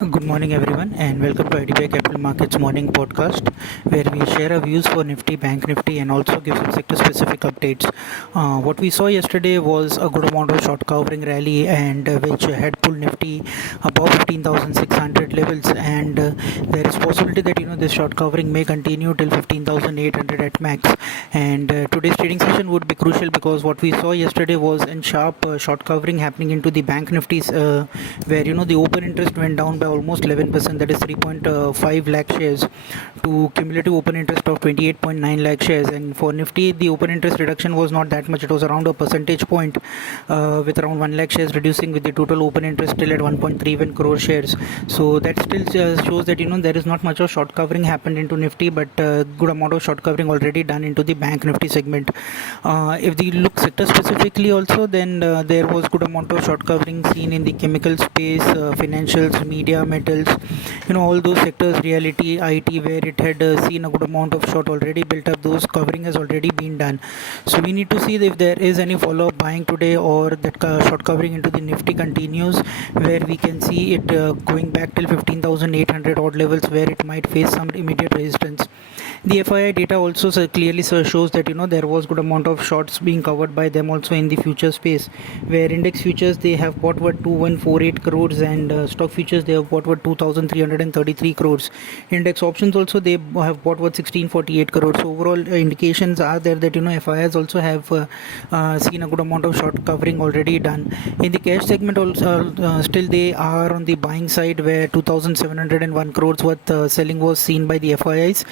Good morning, everyone, and welcome to IDBI Capital Markets Morning Podcast, where we share our views for Nifty, Bank Nifty, and also give some sector-specific updates. What we saw yesterday was a good amount of short covering rally, and which had pulled Nifty above 15,600 levels, and there is possibility that this short covering may continue till 15,800 at max. And today's trading session would be crucial because what we saw yesterday was in sharp short covering happening into the Bank Nifty's, where the open interest went down by almost 11%, that is 3.5 lakh shares, to cumulative open interest of 28.9 lakh shares. And for Nifty, the open interest reduction was not that much, it was around a percentage point, with around 1 lakh shares reducing, with the total open interest still at 1.31 crore shares. So that still shows that there is not much of short covering happened into Nifty, but good amount of short covering already done into the Bank Nifty segment. If we look sector specifically also, then there was good amount of short covering seen in the chemical space, financials, media, metals, all those sectors, reality, IT, where it had seen a good amount of short already built up. Those covering has already been done. So we need to see if there is any follow-up buying today, or that short covering into the Nifty continues, where we can see it going back till 15,800 odd levels, where it might face some immediate resistance. The FII data also clearly shows that there was good amount of shorts being covered by them also in the future space, where index futures they have bought what 2148 crores, and stock futures they have bought what 2333 crores. Index options also they have bought what 1648 crores. So overall indications are there that FIIs also have seen a good amount of short covering already done. In the cash segment also, still they are on the buying side, where 2701 crores worth selling was seen by the FIIs.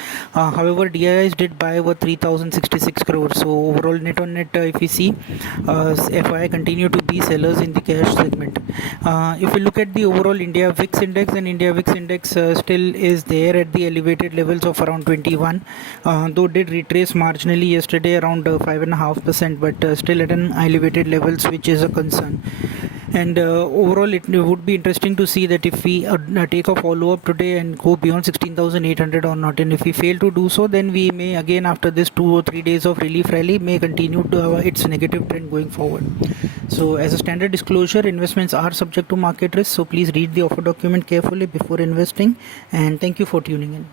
However, DIIs did buy over 3066 crores. So overall net on net, if we see, FII continue to be sellers in the cash segment. If we look at the overall India VIX index, and India VIX index still is there at the elevated levels of around 21, though did retrace marginally yesterday around 5.5%, but still at an elevated levels, which is a concern. And overall it would be interesting to see that if we take a follow-up today and go beyond 16,800 or not, and if we fail to do so, then we may again, after this 2 or 3 days of relief rally, may continue to its negative trend going forward. So as a standard disclosure, investments are subject to market risk, so please read the offer document carefully before investing, and thank you for tuning in.